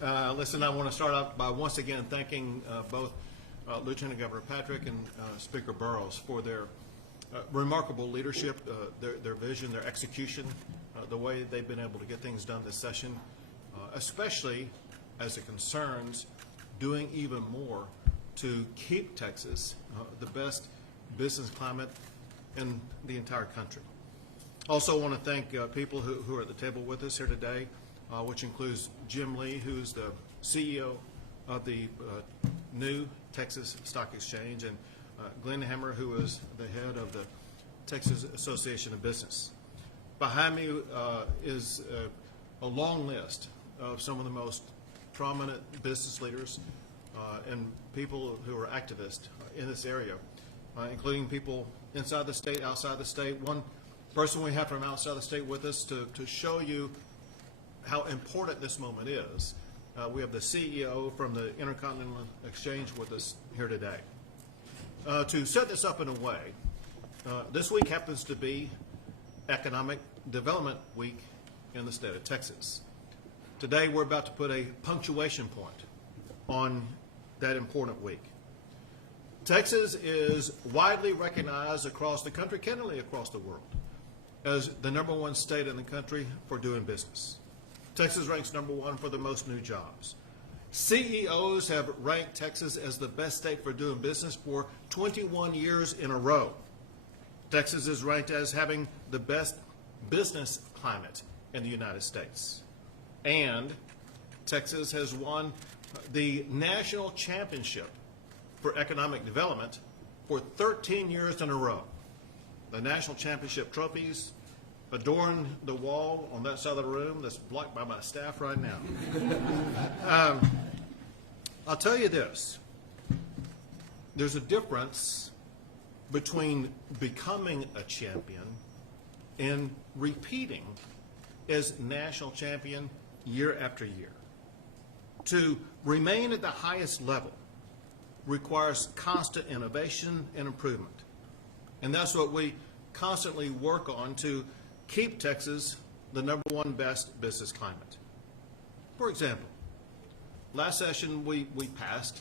Listen, I want to start out by once again thanking both Lieutenant Governor Patrick and Speaker Burrows for their remarkable leadership, their vision, their execution, the way they've been able to get things done this session, especially as it concerns doing even more to keep Texas the best business climate in the entire country. Also want to thank people who are at the table with us here today, which includes Jim Lee, who's the CEO of the new Texas Stock Exchange, and Glenn Hammer, who is the head of the Texas Association of Business. Behind me is a long list of some of the most prominent business leaders and people who are activists in this area, including people inside the state, outside the state. One person we have from outside the state with us to show you how important this moment is. We have the CEO from the Intercontinental Exchange with us here today. To set this up in a way, this week happens to be Economic Development Week in the state of Texas. Today we're about to put a punctuation point on that important week. Texas is widely recognized across the country, candidly across the world, as the #1 state in the country for doing business. Texas ranks #1 for the most new jobs. CEOs have ranked Texas as the best state for doing business for 21 years in a row. Texas is ranked as having the best business climate in the United States. And Texas has won the national championship for economic development for 13 years in a row. The national championship trophies adorn the wall on that side of the room that's blocked by my staff right now. I'll tell you this. There's a difference between becoming a champion and repeating as national champion year after year. To remain at the highest level requires constant innovation and improvement. And that's what we constantly work on to keep Texas the #1 best business climate. For example, last session we passed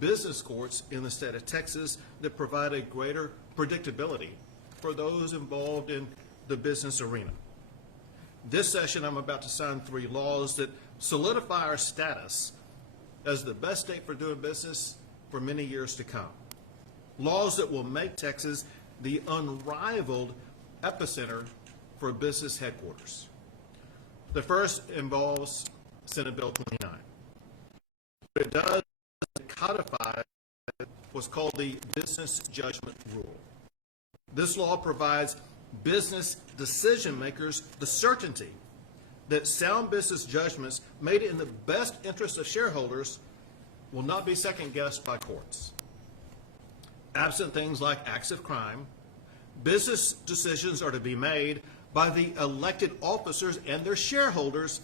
business courts in the state of Texas that provide a greater predictability for those involved in the business arena. This session I'm about to sign 3 laws that solidify our status as the best state for doing business for many years to come. Laws that will make Texas the unrivaled epicenter for business headquarters. The first involves Senate Bill 29. What it does is codify what's called the business judgment rule. This law provides business decision makers the certainty that sound business judgments made in the best interest of shareholders will not be second-guessed by courts. Absent things like acts of crime, business decisions are to be made by the elected officers and their shareholders,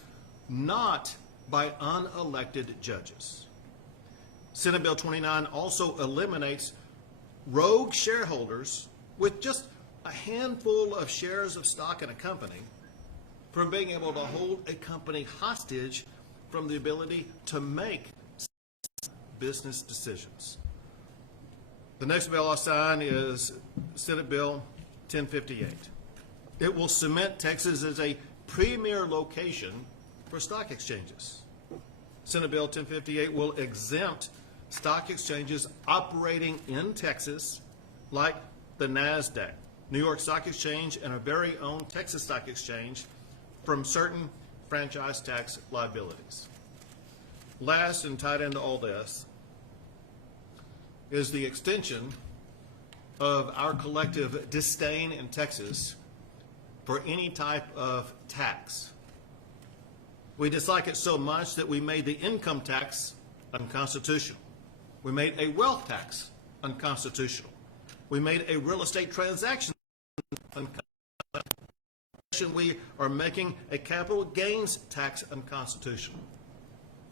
not by unelected judges. Senate Bill 29 also eliminates rogue shareholders with just a handful of shares of stock in a company from being able to hold a company hostage from the ability to make business decisions. The next bill I'll sign is Senate Bill 1058. It will cement Texas as a premier location for stock exchanges. Senate Bill 1058 will exempt stock exchanges operating in Texas, like the Nasdaq, New York Stock Exchange, and our very own Texas Stock Exchange, from certain franchise tax liabilities. Last, and tied into all this, is the extension of our collective disdain in Texas for any type of tax. We dislike it so much that we made the income tax unconstitutional. We made a wealth tax unconstitutional. We made a real estate transaction unconstitutional. We are making a capital gains tax unconstitutional.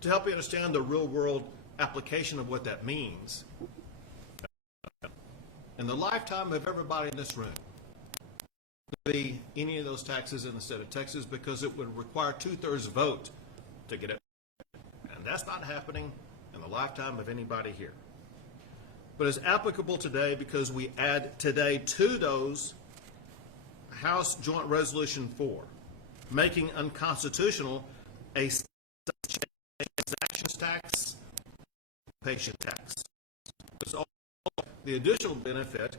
To help you understand the real world application of what that means, in the lifetime of everybody in this room, there be any of those taxes in the state of Texas, because it would require 2/3 vote to get it. And And that's not happening in the lifetime of anybody here. But it's applicable today because we add today to those House Joint Resolution 4, making unconstitutional a transactions tax, patient tax. It's all the additional benefit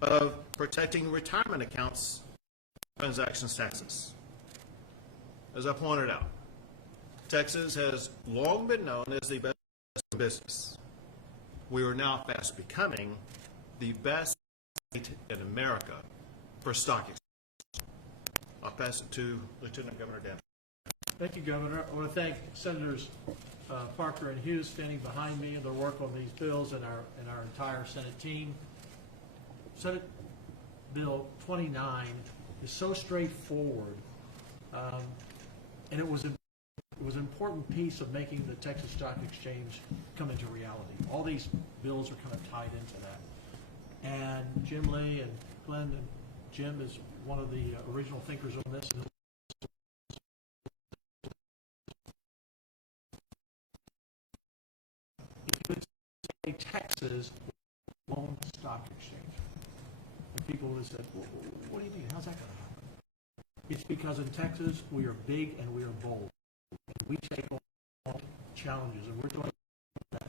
of protecting retirement accounts transactions taxes. As I pointed out, Texas has long been known as the best business. We are now fast becoming the best state in America for stock exchange. I'll pass it to Lieutenant Governor Dan. Thank you, Governor. I want to thank Senators Parker and Hughes standing behind me and their work on these bills and our entire Senate team. Senate Bill 29 is so straightforward, and it was an important piece of making the Texas Stock Exchange come into reality. All these bills are kind of tied into that. And Jim Lee and Glenn and Jim is one of the original thinkers on this. If you would say Texas own stock exchange, and people would have said, well, what do you mean? How's that going to happen? It's because in Texas we are big and we are bold. And we take on challenges, and we're doing that.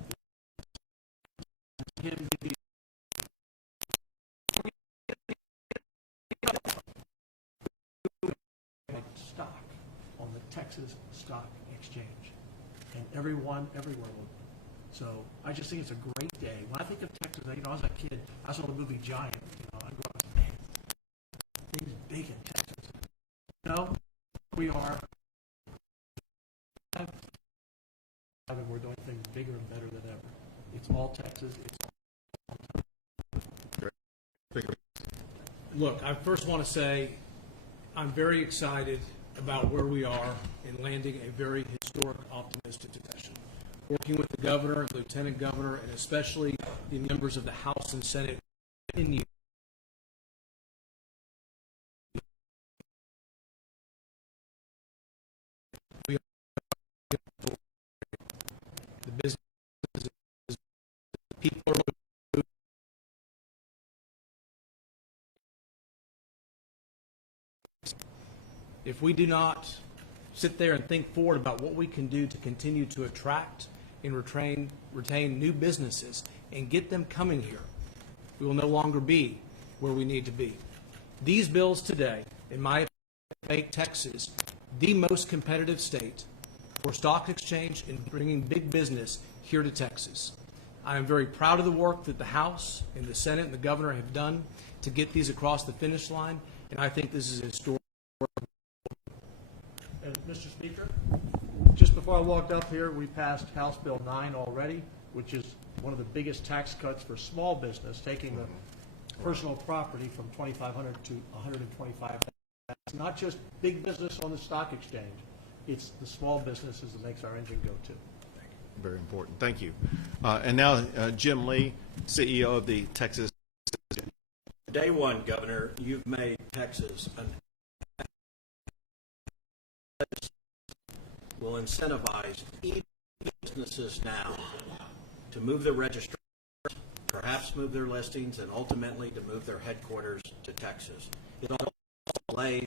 Stock on the Texas Stock Exchange, and everyone everywhere will. So I just think it's a great day. When I think of Texas, you know, as a kid, I saw the movie Giant. You know, I grew up, man, things big in Texas. You know, we are. And we're doing things bigger and better than ever. It's all Texas. Look, I first want to say I'm very excited about where we are in landing a very historic, optimistic session. Working with the governor and lieutenant governor, and especially the members of the House and Senate in you. The business, the people are moving. If we do not sit there and think forward about what we can do to continue to attract and retain new businesses and get them coming here, we will no longer be where we need to be. These bills today, in my opinion, make Texas the most competitive state for stock exchange and bringing big business here to Texas. I am very proud of the work that the House and the Senate and the governor have done to get these across the finish line, and I think this is a historic. And Mr. Speaker, just before I walked up here, we passed House Bill 9 already, which is one of the biggest tax cuts for small business, taking the personal property from $2,500 to $125,000. It's not just big business on the stock exchange. It's the small businesses that makes our engine go to. Very important. Thank you. And now Jim Lee, CEO of the Texas. Day one, Governor, you've made Texas will incentivize even businesses now to move their registration, perhaps move their listings, and ultimately to move their headquarters to Texas. It also lays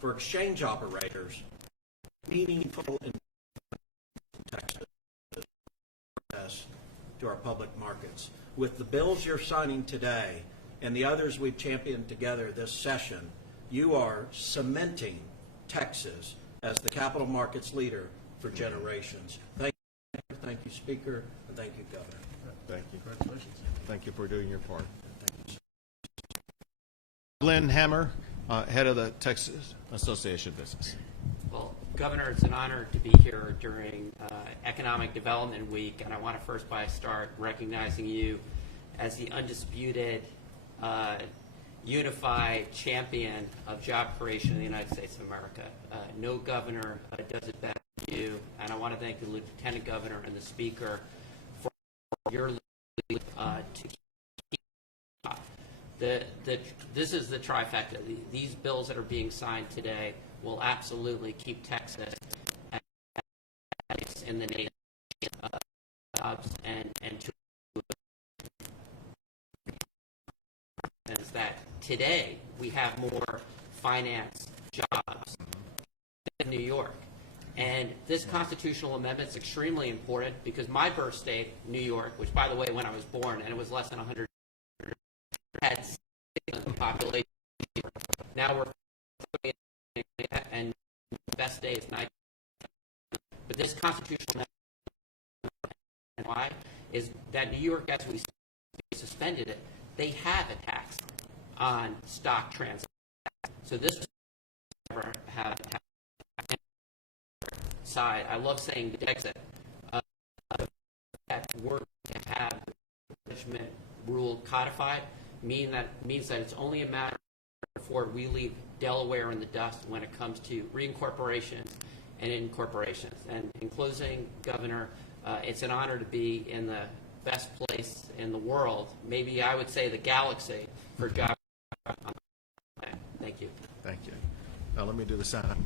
for exchange operators meaningful in Texas to our public markets. With the bills you're signing today and the others we've championed together this session, you are cementing Texas as the capital markets leader for generations. Thank you, Speaker, and thank you, Governor. Thank you. Congratulations. Thank you for doing your part. Glenn Hammer, head of the Texas Association of Business. Well, Governor, it's an honor to be here during Economic Development Week, and I want to first start recognizing you as the undisputed, unified champion of job creation in the United States of America. No governor does it better than you, and I want to thank the Lieutenant Governor and the Speaker for your lead to keep this is the trifecta. These bills that are being signed today will absolutely keep Texas at in the nation, jobs, and to is that today we have more finance jobs in New York. And this constitutional amendment is extremely important because my birth state, New York, which, by the way, when I was born, and it was less than 100, had 6% of population. Now we're and the best day is 9. But this constitutional amendment, why, is that New York, as we suspended it, they have a tax on stock transactions. So this will never have a tax. Side, I love saying the exit. That work to have the management rule codified means that it's only a matter before we leave Delaware in the dust when it comes to reincorporations and incorporations. And in closing, Governor, it's an honor to be in the best place in the world, maybe I would say the galaxy, for job. Thank you. Thank you. Now let me do the sign.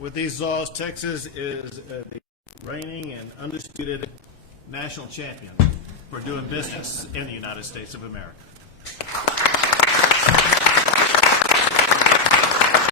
With these laws, Texas is the reigning and undisputed national champion for doing business in the United States of America.